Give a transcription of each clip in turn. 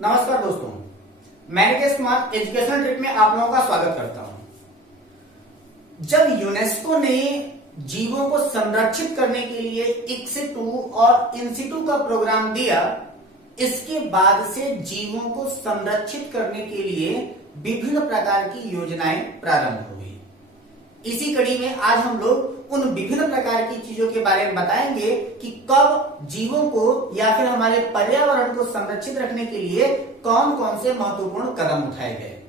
नमस्कार दोस्तों, मैं निकेश कुमार एजुकेशन ट्रिप में आप लोगों का स्वागत करता हूं। जब यूनेस्को ने जीवों को संरक्षित करने के लिए इक्सिटू और इंसिटू का प्रोग्राम दिया, इसके बाद से जीवों को संरक्षित करने के लिए विभिन्न प्रकार की योजनाएं प्रारंभ हो गई। इसी कड़ी में आज हम लोग उन विभिन्न प्रकार की चीजों के बारे में बताएंगे कि कब जीवों को या फिर हमारे पर्यावरण को संरक्षित रखने के लिए कौन कौन से महत्वपूर्ण कदम उठाए गए।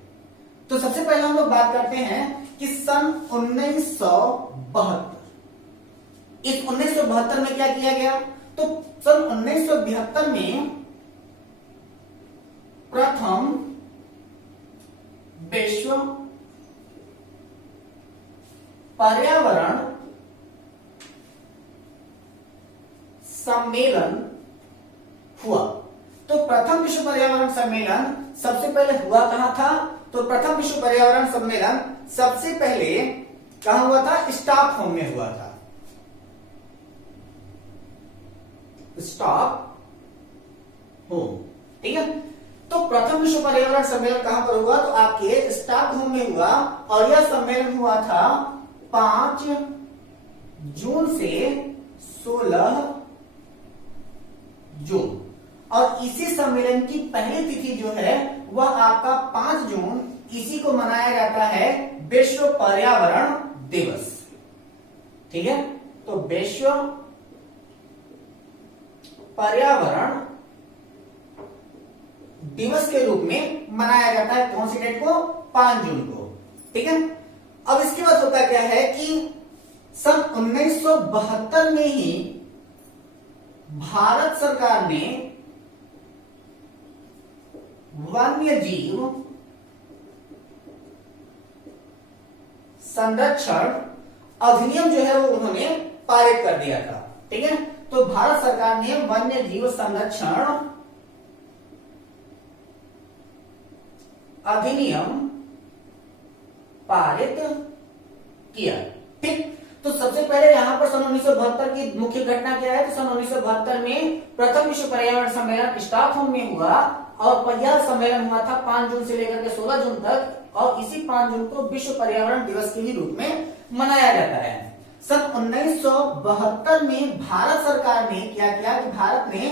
तो सबसे पहले हम लोग बात करते हैं कि सन 1972, इस 1972 में क्या किया गया। तो सन 1972 में प्रथम विश्व पर्यावरण सम्मेलन हुआ। तो प्रथम विश्व पर्यावरण सम्मेलन सबसे पहले हुआ कहां था? तो प्रथम विश्व पर्यावरण सम्मेलन सबसे पहले कहां हुआ था? स्टॉकहोम में हुआ था। स्टॉकहोम, ठीक है। तो प्रथम विश्व पर्यावरण सम्मेलन कहां पर हुआ? तो आपके स्टॉकहोम में हुआ और यह सम्मेलन हुआ था 5 जून से 16 जून। और इसी सम्मेलन की पहली तिथि जो है वह आपका 5 जून, इसी को मनाया जाता है विश्व पर्यावरण दिवस, ठीक है। तो विश्व पर्यावरण दिवस के रूप में मनाया जाता है कौन सी डेट को? 5 जून को, ठीक है। अब इसके बाद होता क्या है कि सन 1972 में ही भारत सरकार ने वन्य जीव संरक्षण अधिनियम जो है वो उन्होंने पारित कर दिया था, ठीक है। तो भारत सरकार ने वन्य जीव संरक्षण अधिनियम पारित किया, ठीक। तो सबसे पहले यहां पर सन 1972 की मुख्य घटना क्या है? तो सन 1972 में प्रथम विश्व पर्यावरण सम्मेलन स्टॉकहोम में हुआ और यह सम्मेलन हुआ था 5 जून से लेकर के 16 जून तक, और इसी 5 जून को विश्व पर्यावरण दिवस के ही रूप में मनाया जाता है। सन 1972 में भारत सरकार ने क्या किया कि भारत ने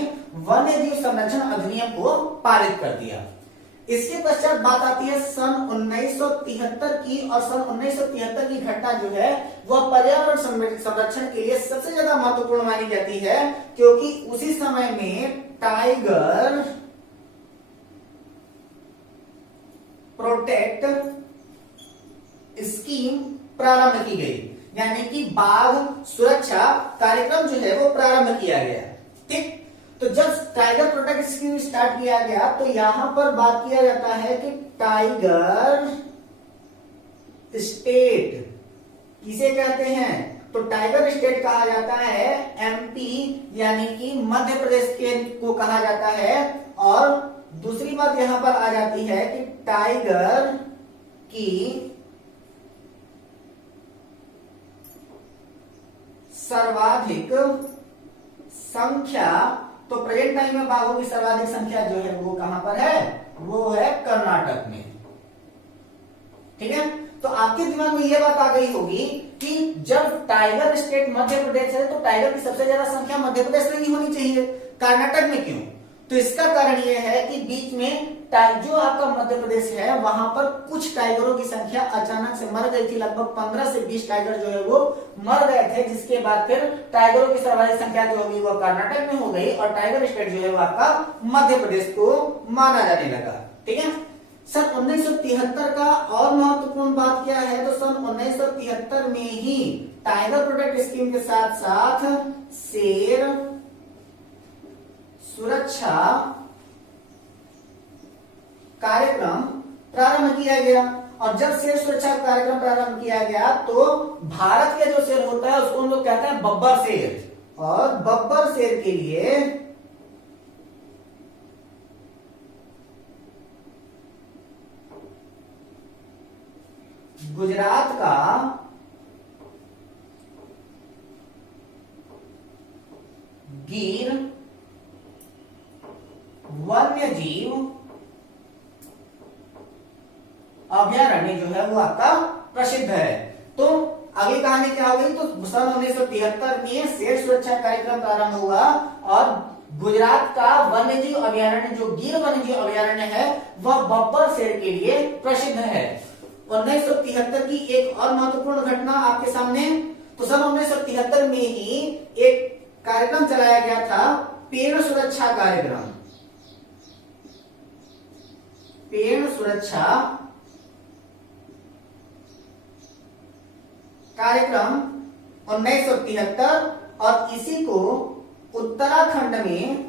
वन्य जीव संरक्षण अधिनियम को पारित कर दिया। इसके पश्चात बात आती है सन 1973 की, और सन 1973 की घटना जो है वह पर्यावरण संरक्षण के लिए सबसे ज्यादा महत्वपूर्ण मानी जाती है, क्योंकि उसी समय में टाइगर प्रोटेक्ट स्कीम प्रारंभ की गई, यानी कि बाघ सुरक्षा कार्यक्रम जो है वो प्रारंभ किया गया, ठीक। तो जब टाइगर प्रोटेक्ट स्कीम स्टार्ट किया गया तो यहां पर बात किया जाता है कि टाइगर स्टेट किसे कहते हैं? तो टाइगर स्टेट कहा जाता है एमपी, यानी कि मध्य प्रदेश के को कहा जाता है। और दूसरी बात यहां पर आ जाती है कि टाइगर की सर्वाधिक संख्या, तो प्रेजेंट टाइम में बाघों की सर्वाधिक संख्या जो है वो कहां पर है? वो है कर्नाटक में, ठीक है। तो आपके दिमाग में यह बात आ गई होगी कि जब टाइगर स्टेट मध्य प्रदेश है तो टाइगर की सबसे ज्यादा संख्या मध्य प्रदेश में ही होनी चाहिए, कर्नाटक में क्यों? तो इसका कारण यह है कि बीच में जो आपका मध्य प्रदेश है वहां पर कुछ टाइगरों की संख्या अचानक से मर गई थी। लगभग 15 से 20 टाइगर जो है वो मर गए थे, जिसके बाद फिर टाइगरों की सर्वाधिक संख्या जो होगी वो कर्नाटक में हो गई और टाइगर स्टेट जो है वो आपका मध्य प्रदेश को माना जाने लगा, ठीक है। सन 1973 का और महत्वपूर्ण बात क्या है? तो सन 1973 में ही टाइगर प्रोटेक्ट स्कीम के साथ साथ शेर सुरक्षा कार्यक्रम प्रारंभ किया गया। और जब शेर सुरक्षा कार्यक्रम प्रारंभ किया गया तो भारत का जो शेर होता है उसको हम लोग कहते हैं बब्बर शेर, और बब्बर शेर के लिए गुजरात का गिर वन वन्य जीव अभयारण्य जो है वो आपका प्रसिद्ध है। तो अगली कहानी क्या हो गई, तो सन 1973 में शेर सुरक्षा कार्यक्रम प्रारंभ हुआ और गुजरात का वन्यजीव अभयारण्य जो गिर वन्यजीव अभयारण्य है वह बब्बर शेर के लिए प्रसिद्ध है। 1973 की एक और महत्वपूर्ण घटना आपके सामने, तो सन 1973 में ही एक कार्यक्रम चलाया गया था, पेड़ सुरक्षा कार्यक्रम। पेड़ सुरक्षा कार्यक्रम 1973, और इसी को उत्तराखंड में,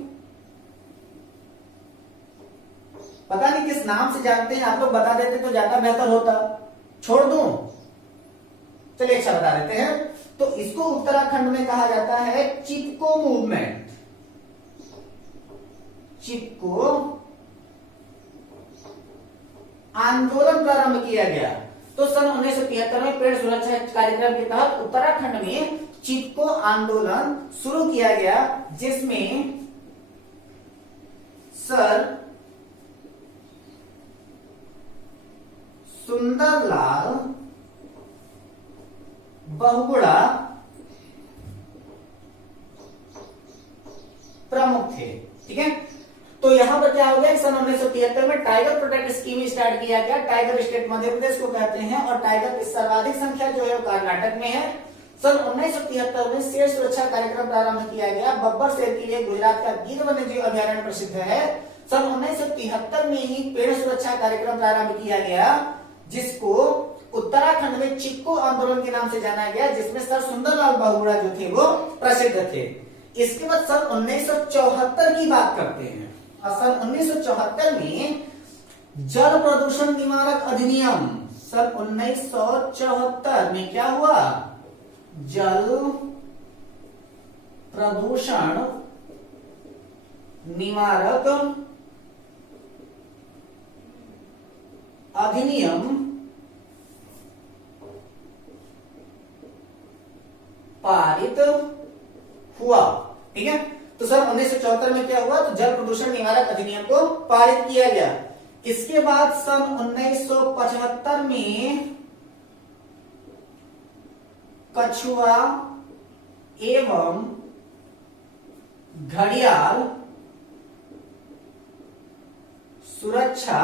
पता नहीं किस नाम से जानते हैं, आप लोग बता देते तो ज्यादा बेहतर होता। छोड़ दूं? चलिए अच्छा बता देते हैं। तो इसको उत्तराखंड में कहा जाता है चिपको मूवमेंट। चिपको आंदोलन प्रारंभ किया गया। तो सन 1973 में पेड़ सुरक्षा कार्यक्रम के तहत उत्तराखंड में चिपको आंदोलन शुरू किया गया, जिसमें सर सुंदरलाल बहुगुणा प्रमुख थे। ठीक है, तो यहां पर क्या हो गया, सन 1973 में टाइगर प्रोटेक्ट स्कीम स्टार्ट किया गया। टाइगर स्टेट मध्य प्रदेश को कहते हैं और टाइगर की सर्वाधिक संख्या जो है कर्नाटक में है। सन 1973 में शेर सुरक्षा कार्यक्रम प्रारंभ किया गया। बब्बर शेर के लिए गुजरात का गिर वन्यजीव अभयारण्य प्रसिद्ध है। सन 1973 में ही पेड़ सुरक्षा कार्यक्रम प्रारंभ किया गया, जिसको उत्तराखंड में चिपको आंदोलन के नाम से जाना गया, जिसमें सर सुंदरलाल बहुगुणा जो थे वो प्रसिद्ध थे। इसके बाद सन 1974 की बात करते हैं। और सन 1974 में जल प्रदूषण निवारक अधिनियम, सन 1974 में क्या हुआ, जल प्रदूषण निवारक अधिनियम पारित हुआ। ठीक है, तो सन 1974 में क्या हुआ, तो जल प्रदूषण निवारक अधिनियम को पारित किया गया। इसके बाद सन 1975 में कछुआ एवं घड़ियाल सुरक्षा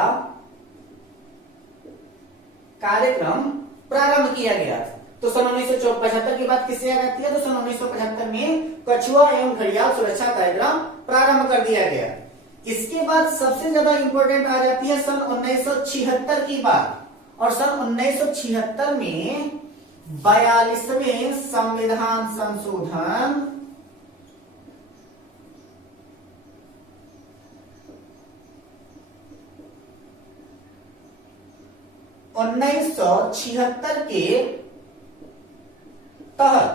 कार्यक्रम प्रारंभ किया गया। तो सन 1975 की बात किससे आ जाती है, तो सन 1975 में कछुआ एवं घड़ियाल सुरक्षा कार्यक्रम प्रारंभ कर दिया गया। इसके बाद सबसे ज्यादा इंपॉर्टेंट आ जाती है सन 1976 की बात, और सन 1976 में 42वें संविधान संशोधन 1976 के तहत,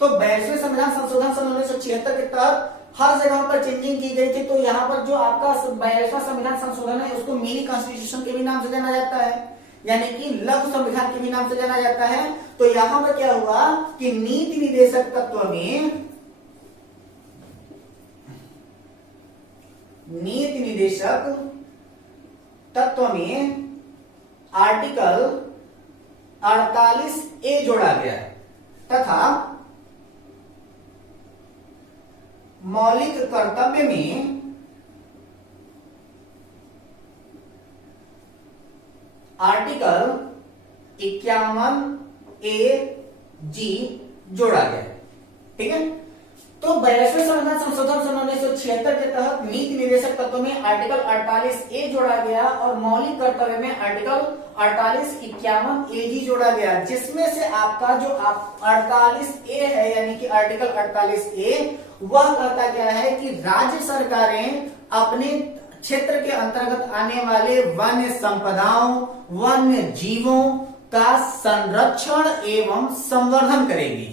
तो 42वें संविधान संशोधन सन 1976 के तहत हर जगह पर चेंजिंग की गई थी। तो यहाँ पर जो आपका 42वां संविधान संशोधन है उसको मिनी कॉन्स्टिट्यूशन के भी नाम से जाना जाता है, यानी कि लघु संविधान के भी नाम से जाना जाता है। तो यहाँ पर क्या हुआ कि नीति निर्देशक तत्व में, नीति निर्देशक तत्व में आर्टिकल 48A जोड़ा गया तथा मौलिक कर्तव्य में आर्टिकल 51A(G) जोड़ा गया। ठीक है, तो 42वें संविधान संशोधन सन 1976 के तहत नीति निर्देशक तत्व में आर्टिकल 48A जोड़ा गया और मौलिक कर्तव्य में आर्टिकल 4851A(G) जोड़ा गया, जिसमें से आपका जो 48A है यानी कि आर्टिकल 48A वह कहता क्या है कि राज्य सरकारें अपने क्षेत्र के अंतर्गत आने वाले वन्य संपदाओं, वन्य जीवों का संरक्षण एवं संवर्धन करेगी।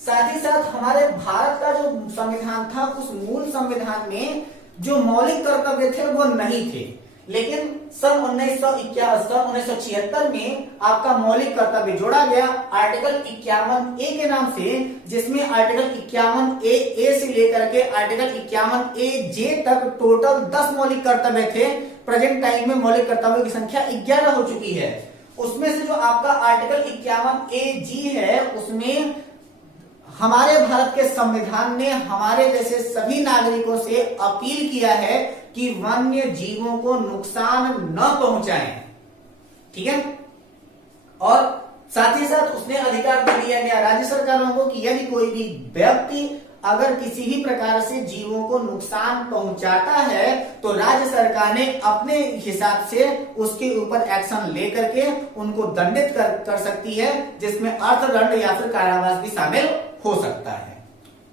साथ ही साथ हमारे भारत का जो संविधान था उस मूल संविधान में जो मौलिक कर्तव्य थे वो नहीं थे, लेकिन सन 1976 में आपका मौलिक कर्तव्य जोड़ा गया आर्टिकल 51A के नाम से, जिसमें आर्टिकल 51A से लेकर के आर्टिकल 51AJ तक टोटल 10 मौलिक कर्तव्य थे। प्रेजेंट टाइम में मौलिक कर्तव्यों की संख्या 11 हो चुकी है। उसमें से जो आपका आर्टिकल 51AG है, उसमें हमारे भारत के संविधान ने हमारे जैसे सभी नागरिकों से अपील किया है कि वन्य जीवों को नुकसान न पहुंचाएं, ठीक है। और साथ ही साथ उसने अधिकार दे दिया गया राज्य सरकारों को कि यदि कोई भी व्यक्ति अगर किसी भी प्रकार से जीवों को नुकसान पहुंचाता है तो राज्य सरकार ने अपने हिसाब से उसके ऊपर एक्शन लेकर के उनको दंडित कर सकती है, जिसमें अर्थदंड या फिर कारावास भी शामिल हो सकता है,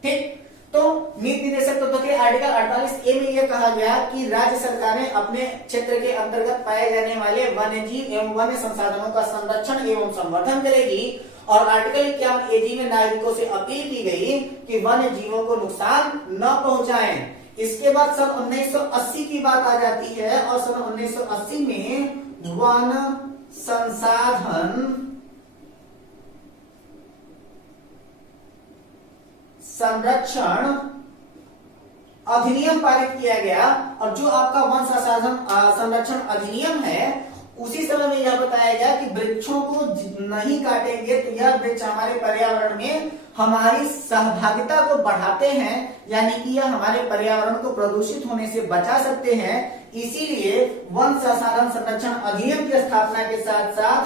ठीक। तो नीति निर्देशक तत्व के आर्टिकल 48A में यह कहा गया कि राज्य सरकारें अपने क्षेत्र के अंतर्गत पाए जाने वाले वन्य जीव एवं वन्य संसाधनों का संरक्षण एवं संवर्धन करेगी। और आर्टिकल 51AG में नागरिकों से अपील की गई कि वन्य जीवों को नुकसान न पहुंचाएं। इसके बाद सन 1980 की बात आ जाती है और सन 1980 में वन संसाधन संरक्षण अधिनियम पारित किया गया। और जो आपका वन संसाधन संरक्षण अधिनियम है, उसी समय में यह बताया गया कि वृक्षों को नहीं काटेंगे तो यह वृक्ष हमारे पर्यावरण में हमारी सहभागिता को बढ़ाते हैं, यानी कि यह हमारे पर्यावरण को प्रदूषित होने से बचा सकते हैं। इसीलिए वन संसाधन संरक्षण अधिनियम की स्थापना के साथ साथ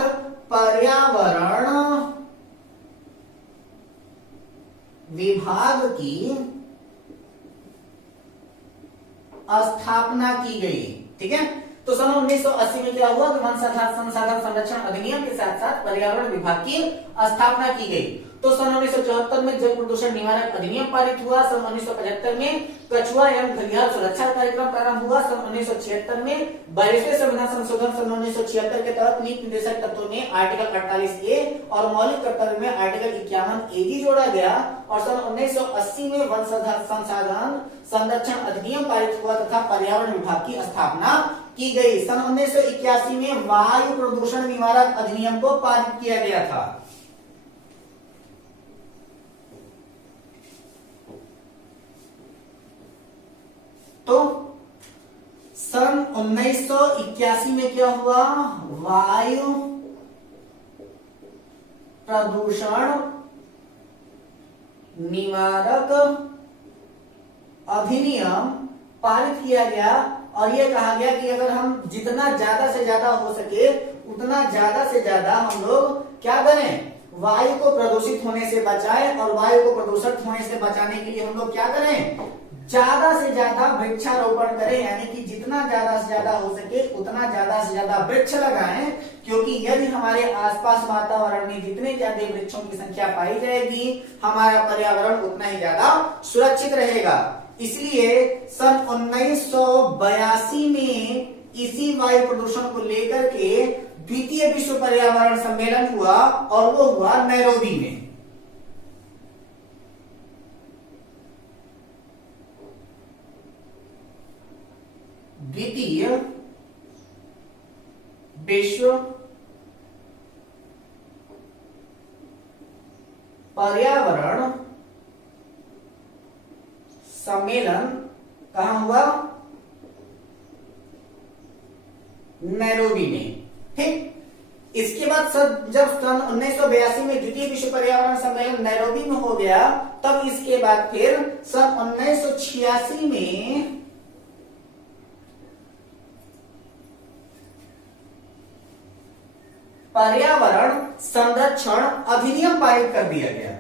पर्यावरण विभाग की स्थापना की गई, ठीक है। तो सन 1980 में क्या हुआ कि वन संसाधन संरक्षण अधिनियम के साथ साथ पर्यावरण विभाग की स्थापना की गई। तो सन 1974 में जल प्रदूषण निवारक अधिनियम पारित हुआ। सन 1975 में कछुआ एवं घड़ियाल सुरक्षा कार्यक्रम प्रारंभ हुआ। सन 1976 में 22वें संविधान संशोधन सन 1976 के तहत नीति निर्देशक तत्व में आर्टिकल 48A और मौलिक कर्तव्य में आर्टिकल 51AG जोड़ा गया। और सन 1980 में वन संसाधन संरक्षण अधिनियम पारित हुआ तथा पर्यावरण विभाग की स्थापना की गई। सन 1981 में वायु प्रदूषण निवारक अधिनियम को पारित किया गया था। तो सन 1981 में क्या हुआ, वायु प्रदूषण निवारक अधिनियम पारित किया गया। और यह कहा गया कि अगर हम जितना ज्यादा से ज्यादा हो सके उतना ज्यादा से ज्यादा हम लोग क्या करें, वायु को प्रदूषित होने से बचाएं। और वायु को प्रदूषित होने से बचाने के लिए हम लोग क्या करें, ज्यादा से ज्यादा वृक्षारोपण करें, यानी कि जितना ज्यादा से ज्यादा हो सके उतना ज्यादा से ज्यादा वृक्ष लगाएं। क्योंकि यदि हमारे आसपास वातावरण में जितने ज्यादा वृक्षों की संख्या पाई जाएगी हमारा पर्यावरण उतना ही ज्यादा सुरक्षित रहेगा। इसलिए सन 1982 में इसी वायु प्रदूषण को लेकर के द्वितीय विश्व पर्यावरण सम्मेलन हुआ और वो हुआ नैरोबी में। द्वितीय विश्व पर्यावरण सम्मेलन कहां हुआ, नैरोबी में, ठीक। इसके बाद जब सन 1982 में द्वितीय विश्व पर्यावरण सम्मेलन नैरोबी में हो गया, तब इसके बाद फिर सन 1986 में पर्यावरण संरक्षण अधिनियम पारित कर दिया गया।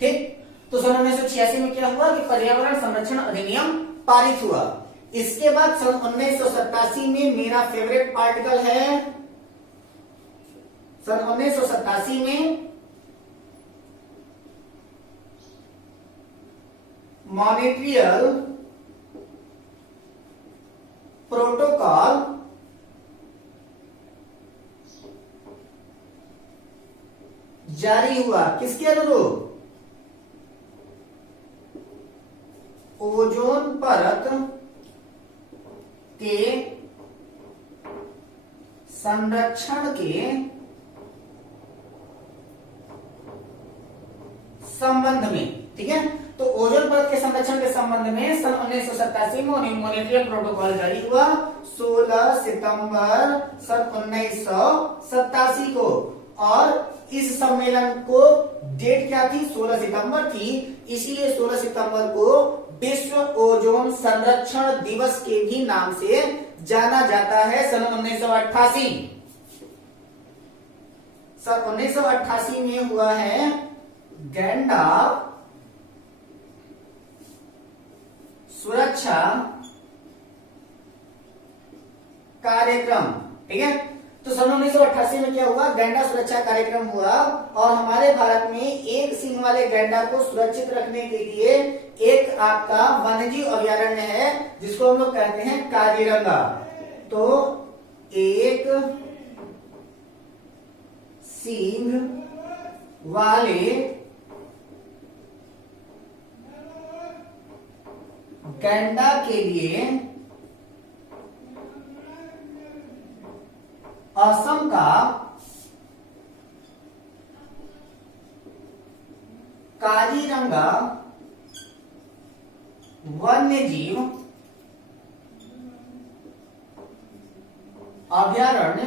ठीक। तो सन 1986 में क्या हुआ कि पर्यावरण संरक्षण अधिनियम पारित हुआ। इसके बाद सन 1987 में मेरा फेवरेट आर्टिकल है, सन 1987 में मॉनिट्रियल प्रोटोकॉल जारी हुआ। किसके अनुरूप? ओजोन परत के संरक्षण के संबंध में। ठीक है, तो ओजोन परत के संरक्षण के संबंध में सन 1987 में मॉनिट्रियल प्रोटोकॉल जारी हुआ 16 सितंबर सन 1987 को। और इस सम्मेलन को डेट क्या थी? 16 सितंबर थी, इसीलिए 16 सितंबर को विश्व ओजोन संरक्षण दिवस के भी नाम से जाना जाता है। सन 1988 में हुआ है गैंडा सुरक्षा कार्यक्रम। ठीक है, तो सन 1988 में क्या हुआ? गैंडा सुरक्षा कार्यक्रम हुआ। और हमारे भारत में एक सींग वाले गैंडा को सुरक्षित रखने के लिए एक आपका वन्यजीव अभयारण्य है जिसको हम लोग कहते हैं काजीरंगा। तो एक सींग वाले गैंडा के लिए असम का काजीरंगा वन्यजीव अभयारण्य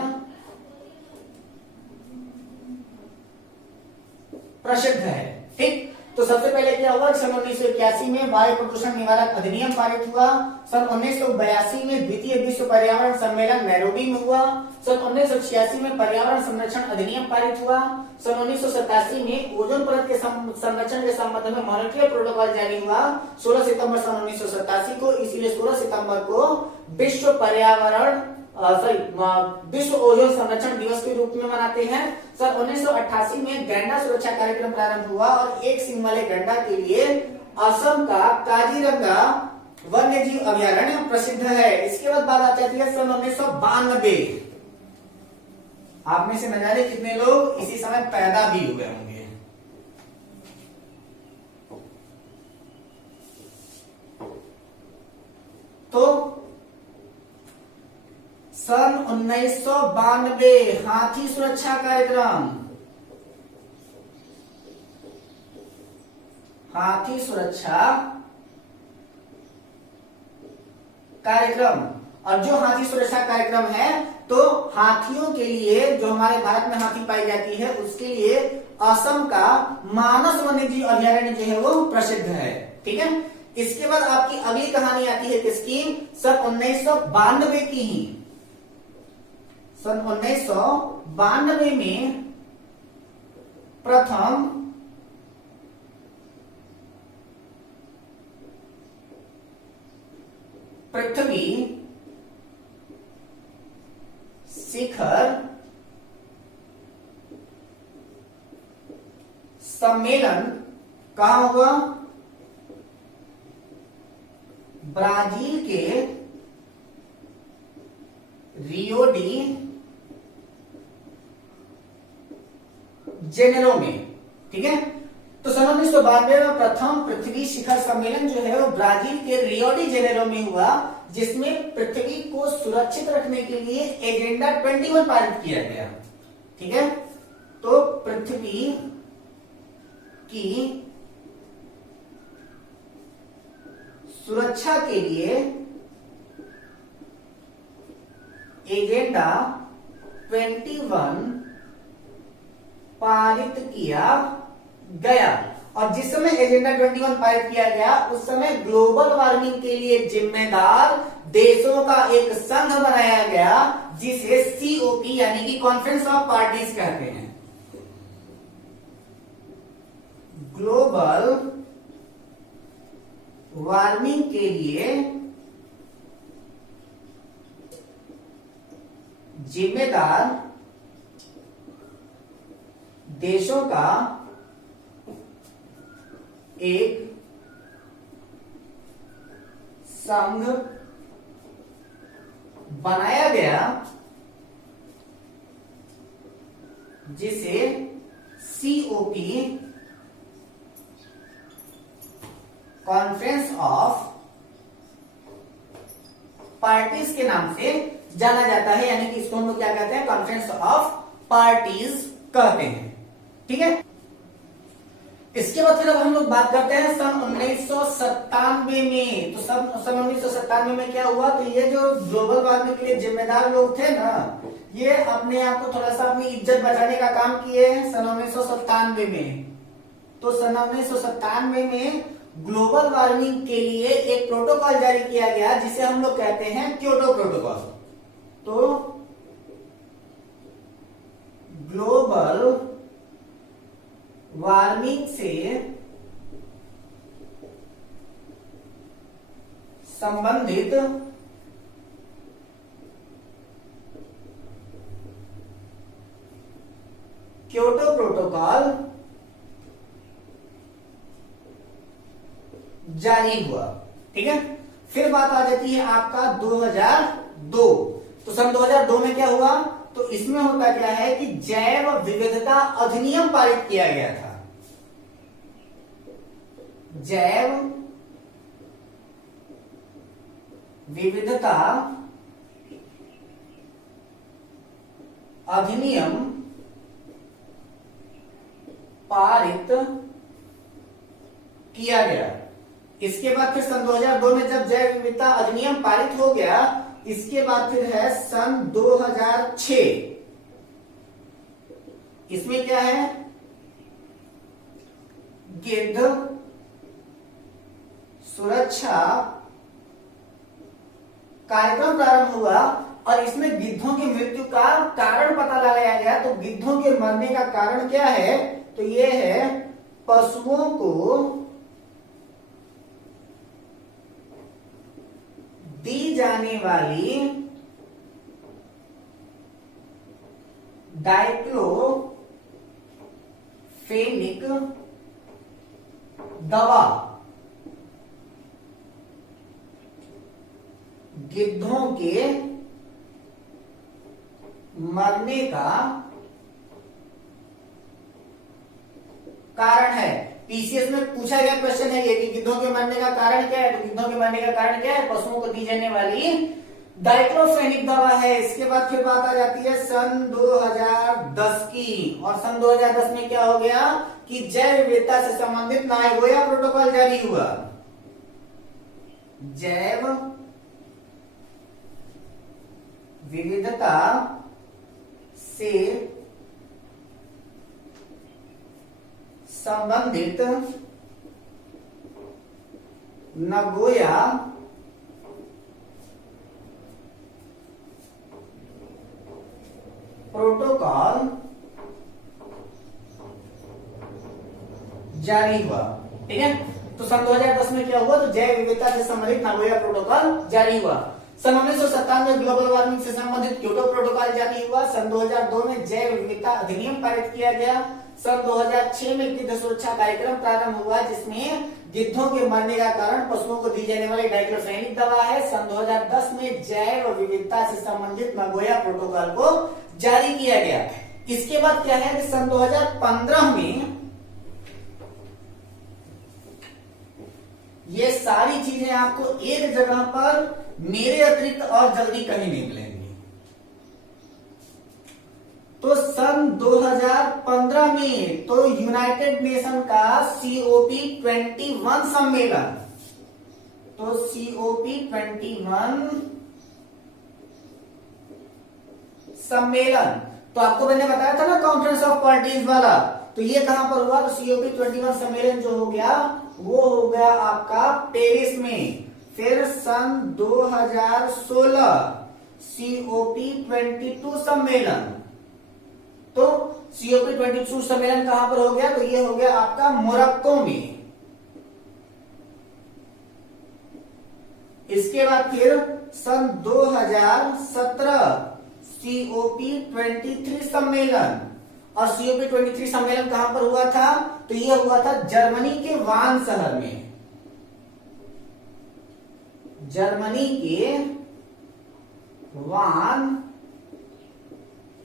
प्रसिद्ध है। ठीक, तो सबसे पहले क्या हुआ? सन 1981 में वायु प्रदूषण निवारक अधिनियम पारित हुआ। सन 1982 में द्वितीय विश्व पर्यावरण सम्मेलन नैरोबी में हुआ। सन 1986 में पर्यावरण संरक्षण अधिनियम पारित हुआ। सन 1987 में ओजोन परत के संरक्षण के संबंध में मॉनिट्रियल प्रोटोकॉल जारी हुआ 16 सितंबर सन 1987 को, इसीलिए 16 सितंबर को विश्व पर्यावरण विश्व ओजोन संरक्षण दिवस के रूप में मनाते हैं। सन 1988 में गैंडा सुरक्षा कार्यक्रम प्रारंभ हुआ और एक सींग वाले गैंडा के लिए असम का काजीरंगा वन्यजीव अभयारण्य प्रसिद्ध है। इसके बाद बात आ जाती है सन 1992। आप में से न जाने कितने लोग इसी समय पैदा भी हुए होंगे। तो सन 1992 हाथी सुरक्षा कार्यक्रम, हाथी सुरक्षा कार्यक्रम। और जो हाथी सुरक्षा कार्यक्रम है तो हाथियों के लिए, जो हमारे भारत में हाथी पाई जाती है उसके लिए असम का मानस वन्यजीव अभयारण्य जो है वो प्रसिद्ध है। ठीक है, इसके बाद आपकी अगली कहानी आती है किसकी? सन 1992 की ही। सन 1992 में प्रथम पृथ्वी शिखर सम्मेलन कहां हुआ? ब्राजील के रियो डी जेनेरो में। ठीक है, तो सन 1992 में प्रथम पृथ्वी शिखर सम्मेलन जो है वो ब्राजील के रियो डी जेनेरो में हुआ, जिसमें पृथ्वी को सुरक्षित रखने के लिए एजेंडा 21 पारित किया गया। ठीक है, तो पृथ्वी की सुरक्षा के लिए एजेंडा 21 पारित किया गया। और जिस समय एजेंडा 21 पारित किया गया उस समय ग्लोबल वार्मिंग के लिए जिम्मेदार देशों का एक संघ बनाया गया जिसे COP यानी कि कॉन्फ्रेंस ऑफ पार्टीज कहते हैं। ग्लोबल वार्मिंग के लिए जिम्मेदार देशों का एक संघ बनाया गया जिसे COP कॉन्फ्रेंस ऑफ पार्टीज के नाम से जाना जाता है, यानी कि इसको हम लोग क्या कहते हैं, कॉन्फ्रेंस ऑफ पार्टीज कहते हैं। ठीक है, इसके बाद फिर अब हम लोग बात करते हैं सन 1997 में। तो सन 1997 में क्या हुआ, तो ये जो ग्लोबल वार्मिंग के लिए जिम्मेदार लोग थे ना, ये अपने आप को थोड़ा सा अपनी इज्जत बचाने का काम किए हैं सन 1997 में। तो सन 1997 में ग्लोबल वार्मिंग के लिए एक प्रोटोकॉल जारी किया गया जिसे हम लोग कहते हैं क्योटो प्रोटोकॉल। तो ग्लोबल वार्मिंग से संबंधित क्योटो प्रोटोकॉल जारी हुआ। ठीक है, फिर बात आ जाती है आपका 2002। तो सन 2002 में क्या हुआ, तो इसमें होता क्या है कि जैव विविधता अधिनियम पारित किया गया था। जैव विविधता अधिनियम पारित किया गया। इसके बाद फिर सन 2002 में जब जैव विविधता अधिनियम पारित हो गया, इसके बाद फिर है सन 2006। इसमें क्या है, गिद्ध सुरक्षा कार्यक्रम प्रारंभ हुआ और इसमें गिद्धों की मृत्यु का कारण पता लगाया गया। तो गिद्धों के मरने का कारण क्या है, तो ये है पशुओं को दी जाने वाली डाइक्लोफेनिक दवा गिद्धों के मरने का कारण है। पीसीएस में पूछा गया क्वेश्चन है ये कि गिद्धों के मरने का कारण क्या है, तो गिद्धों के मरने का कारण क्या है, पशुओं को दी जाने वाली डाइक्लोफेनिक दवा है। इसके बाद फिर बात आ जाती है सन 2010 की, और सन 2010 में क्या हो गया कि जैव विविधता से संबंधित नागोया प्रोटोकॉल जारी हुआ। जैव विविधता से संबंधित नागोया प्रोटोकॉल जारी हुआ। ठीक है, तो सन 2010 में क्या हुआ, तो जैव विविधता से संबंधित नागोया प्रोटोकॉल जारी हुआ। सन 1997 में ग्लोबल वार्मिंग से संबंधित क्योटो प्रोटोकॉल जारी हुआ। सन 2002 में जैव विविधता अधिनियम पारित किया गया। सन 2006 में गिद्ध सुरक्षा कार्यक्रम प्रारंभ हुआ जिसमें गिद्धों के मरने का कारण पशुओं को दी जाने वाली डाइक्लोफेनिक दवा है। सन 2010 में जैव विविधता से संबंधित नागोया प्रोटोकॉल को जारी किया गया। इसके बाद क्या है कि सन 2015 में ये सारी चीजें आपको एक जगह पर मेरे अतिरिक्त और जल्दी कहीं नहीं मिलेंगी। तो सन 2015 में तो यूनाइटेड नेशन का COP21 सम्मेलन, तो COP21 सम्मेलन, तो आपको मैंने बताया था ना कॉन्फ्रेंस ऑफ पार्टीज वाला, तो ये कहां पर हुआ, तो COP21 सम्मेलन जो हो गया वो हो गया आपका पेरिस में। फिर सन 2016 COP22 सम्मेलन, तो COP22 सम्मेलन कहां पर हो गया, तो ये हो गया आपका मोरक्को में। इसके बाद फिर सन 2017 COP23 सम्मेलन, और COP23 सम्मेलन कहां पर हुआ था, तो यह हुआ था जर्मनी के वान शहर में। जर्मनी के वान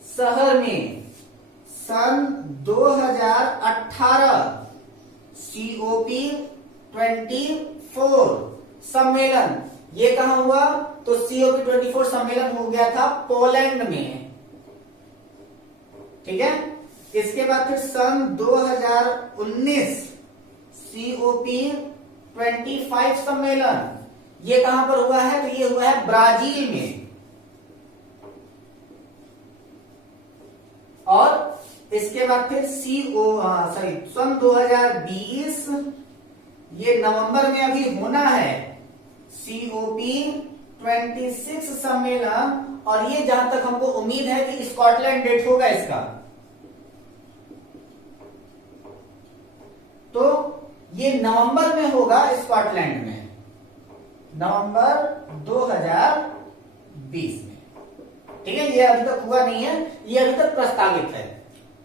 शहर में सन 2018 COP24 सम्मेलन, ये कहां हुआ? तो COP24 सम्मेलन हो गया था पोलैंड में, ठीक है। इसके बाद फिर सन 2019 COP25 सम्मेलन, ये कहां पर हुआ है? तो ये हुआ है ब्राजील में। और इसके बाद फिर सन 2020 ये नवंबर में अभी होना है COP26 सम्मेलन, और ये जहां तक हमको उम्मीद है कि स्कॉटलैंड डेट होगा इसका। तो ये नवंबर में होगा स्कॉटलैंड में, नवंबर 2020 में, ठीक है। ये अभी तक हुआ नहीं है, ये अभी तक प्रस्तावित है,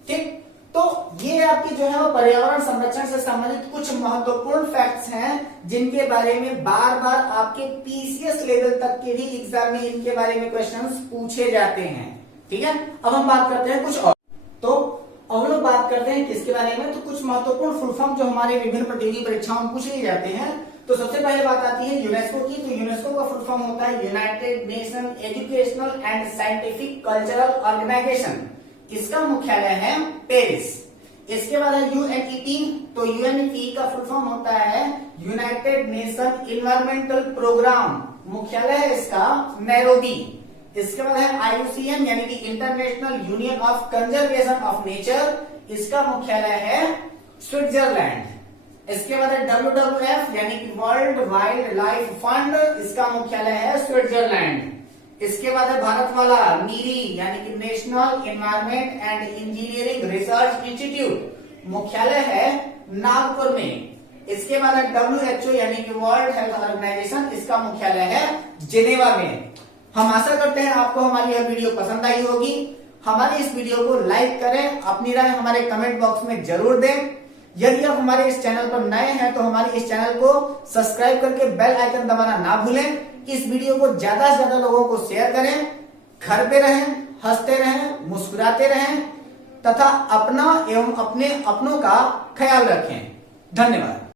ठीक। तो ये आपकी जो है वो पर्यावरण संरक्षण से संबंधित कुछ महत्वपूर्ण फैक्ट्स हैं, जिनके बारे में बार बार आपके पीसीएस लेवल तक के भी एग्जाम में इनके बारे में क्वेश्चंस पूछे जाते हैं, ठीक है। अब हम बात करते हैं कुछ और। तो अब हम लोग बात करते हैं किसके बारे में? तो कुछ महत्वपूर्ण फुल फॉर्म जो हमारे विभिन्न प्रतियोगी परीक्षाओं में पूछे जाते हैं। तो सबसे पहले बात आती है यूनेस्को की। तो यूनेस्को का फुल फॉर्म होता है United Nation Educational and Scientific Cultural Organization. इसका मुख्यालय है पेरिस। इसके बाद है यूएनईपी। तो यूएनईपी का फुल फॉर्म होता है यूनाइटेड नेशन इन्वायरमेंटल प्रोग्राम, मुख्यालय है इसका नैरोबी। इसके बाद है IUCN यानी कि international union of conservation of nature, इसका मुख्यालय है स्विट्जरलैंड। इसके बाद है WWF यानी कि वर्ल्ड वाइल्ड लाइफ फंड, इसका मुख्यालय है स्विट्जरलैंड। इसके बाद है भारत वाला नीरी यानी कि national environment and engineering research institute, मुख्यालय है नागपुर में। इसके बाद है WHO यानी कि वर्ल्ड हेल्थ ऑर्गेनाइजेशन, इसका मुख्यालय है जिनेवा में। हम आशा करते हैं आपको हमारी यह वीडियो पसंद आई होगी। हमारी इस वीडियो को लाइक करें, अपनी राय हमारे कमेंट बॉक्स में जरूर दें। यदि आप हमारे इस चैनल पर नए हैं तो हमारे इस चैनल को सब्सक्राइब करके बेल आइकन दबाना ना भूलें। इस वीडियो को ज्यादा से ज्यादा लोगों को शेयर करें। घर पे रहें, हंसते रहें, मुस्कुराते रहें तथा अपना एवं अपने अपनों का ख्याल रखें। धन्यवाद।